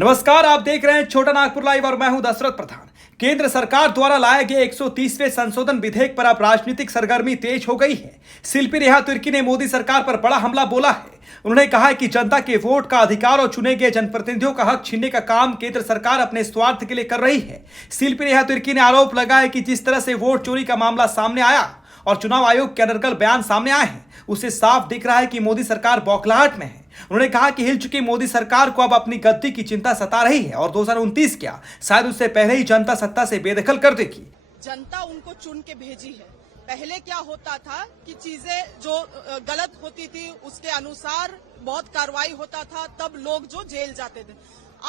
नमस्कार, आप देख रहे हैं छोटा नागपुर लाइव और मैं हूं दशरथ प्रधान। केंद्र सरकार द्वारा लाए गए 130वें संशोधन विधेयक पर अब राजनीतिक सरगर्मी तेज हो गई है। शिल्पी रेखा तिर्की ने मोदी सरकार पर बड़ा हमला बोला है। उन्होंने कहा है कि जनता के वोट का अधिकार और चुने गए जनप्रतिनिधियों का हक छीनने का काम केंद्र सरकार अपने स्वार्थ के लिए कर रही है। शिल्पी रेखा तिर्की ने आरोप लगाया कि जिस तरह से वोट चोरी का मामला सामने आया और चुनाव आयोग के अनर्गल बयान सामने आए हैं, उससे साफ दिख रहा है कि मोदी सरकार बौखलाहट में है। उन्होंने कहा कि हिल चुकी मोदी सरकार को अब अपनी गद्दी की चिंता सता रही है और 2029 क्या शायद उससे पहले ही जनता सत्ता से बेदखल कर देगी। जनता उनको चुन के भेजी है। पहले क्या होता था कि चीजें जो गलत होती थी उसके अनुसार बहुत कार्रवाई होता था, तब लोग जो जेल जाते थे।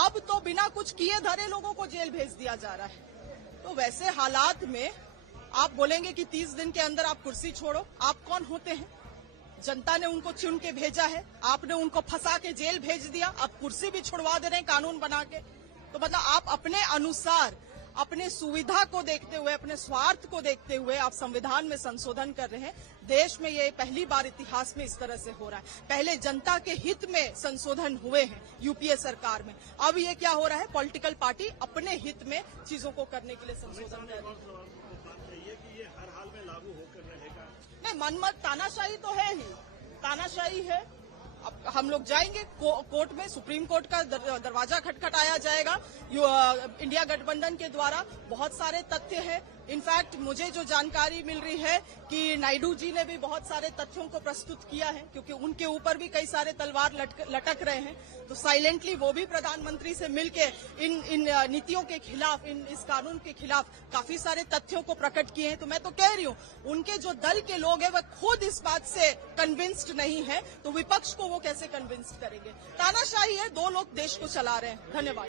अब तो बिना कुछ किए धरे लोगों को जेल भेज दिया जा रहा है। तो वैसे हालात में आप बोलेंगे कि 30 दिन के अंदर आप कुर्सी छोड़ो। आप कौन होते हैं? जनता ने उनको चुन के भेजा है, आपने उनको फंसा के जेल भेज दिया, अब कुर्सी भी छुड़वा दे रहे हैं कानून बना के। तो मतलब आप अपने अनुसार, अपने सुविधा को देखते हुए, अपने स्वार्थ को देखते हुए आप संविधान में संशोधन कर रहे हैं। देश में ये पहली बार इतिहास में इस तरह से हो रहा है। पहले जनता के हित में संशोधन हुए हैं यूपीए सरकार में, अब ये क्या हो रहा है, पॉलिटिकल पार्टी अपने हित में चीजों को करने के लिए संशोधन कर रही है। नहीं, मनमत तानाशाही तो है ही, तानाशाही है। अब हम लोग जाएंगे कोर्ट में, सुप्रीम कोर्ट का दरवाजा खटखटाया जाएगा। इंडिया गठबंधन के द्वारा बहुत सारे तथ्य हैं। इनफैक्ट मुझे जो जानकारी मिल रही है कि नायडू जी ने भी बहुत सारे तथ्यों को प्रस्तुत किया है, क्योंकि उनके ऊपर भी कई सारे तलवार लटक रहे हैं। तो साइलेंटली वो भी प्रधानमंत्री से मिलके इन नीतियों के खिलाफ, इस कानून के खिलाफ काफी सारे तथ्यों को प्रकट किए हैं। तो मैं तो कह रही हूँ, उनके जो दल के लोग हैं वह खुद इस बात से कन्विंस्ड नहीं है, तो विपक्ष को वो कैसे कन्विंस्ड करेंगे? तानाशाही है, दो लोग देश को चला रहे हैं। धन्यवाद।